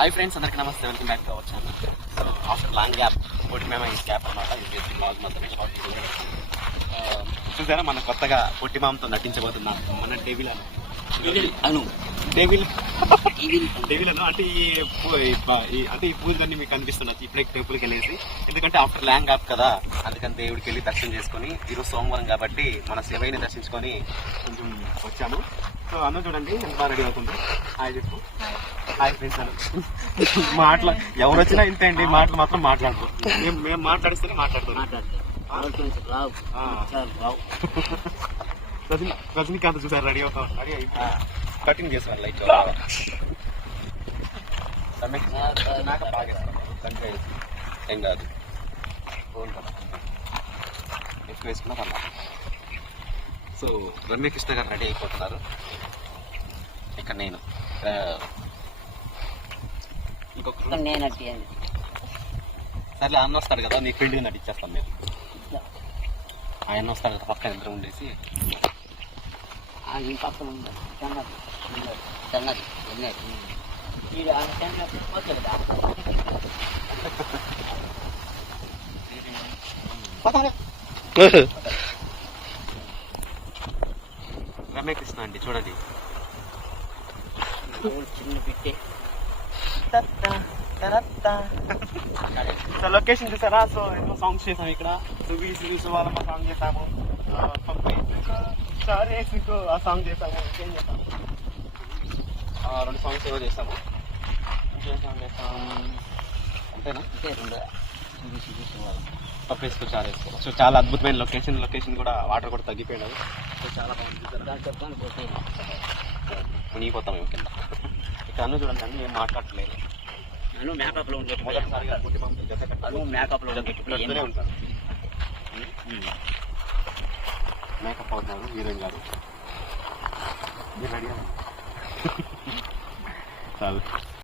Hi friends అందరికి నమస్తే. Welcome back to our channel so after long gap ఒకటి మేము ఈ గ్యాప్ అనమాట. ఇది చేసి బ్లాగ్ మాత్రమే షార్ట్ చూసారా? మన కొత్తగా పొట్టి మామతో నటించబోతున్నాం. మన డెవిల్ అని. అను. Devil devil Anu. అంటే ఈ అంటే ఈ పూజలన్నీ మీకు కనిపిస్తున్నాయి ఇప్పుడే టెంపుల్కి వెళ్ళేసి. ఎందుకంటే ఆఫ్టర్ లాంగ్ గ్యాప్ కదా. అందుకని దేవుడికి వెళ్ళి దర్శనం చేసుకొని ఈరోజు సోమవారం కాబట్టి మన శివయ్యని దర్శించుకొని కొంచెం వచ్చాము. సో అన్న చూడండి ఎంత రెడీ అవుతుంది? హాయ్ చెప్పు. Hi friends Anu. మాట్లా ఎవరు వచ్చినా ఇంతే అండి మాటలు మాత్రం మాట్లాడరు. మేము మేము మాట్లాడిస్తేనే రజనీ రజనీకాంత్ చూసారు రెడీ అవుతాం రెడీ కటింగ్ చేస్తారు లైట్ ఏం కాదు. ఎక్కువ వేసుకున్నా సో రమ్యకృష్ణ గారు రెడీ అయిపోతున్నారు. ఇక్కడ నేను ఇంకొక నేను అట్టి అని సర్లే అన్న వస్తాడు కదా నీ ఫీల్డ్ నటించేస్తాం మీరు ఆయన వస్తాడు కదా పక్కన ఇద్దరు ఉండేసి. ఈ పక్కన ఉంది చెన్నది చెన్నది చెన్నది వీడు ఆ చెన్నది పోతే కదా రమ్యకృష్ణ అండి చూడండి. చిన్న పిట్టే సో లొకేషన్ చూసారా సో ఎన్నో సాంగ్స్ చేసాం ఇక్కడ సుబీస్ సిల్సు వాళ్ళ మా సాంగ్ చేసాము ఆ, ఆ సాంగ్ చేసాము ఇంకేం చేసాము రెండు సాంగ్స్ ఏవో చేసాము ఇంకేం సాంగ్ చేసాం అంతేనా అంటే రెండు చూసి చూసి సో చాలా అద్భుతమైన లొకేషన్ లొకేషన్ కూడా వాటర్ కూడా తగ్గిపోయినది సో చాలా బాగుంది దాని చెప్తాను పోతే మునిగిపోతాం మేము కింద ఇక్కడ అన్న చూడండి అన్ని ఏం మాట్లాడట్లేదు. నేను మేకప్లో ఉండే మొదటిసారిగా పంపి జత. అను మేకప్లో జత కట్టుతూనే ఉంటారు. మేకప్ అవుతున్నారు హీరోయిన్ గారు. మీరు రెడీ చాలు.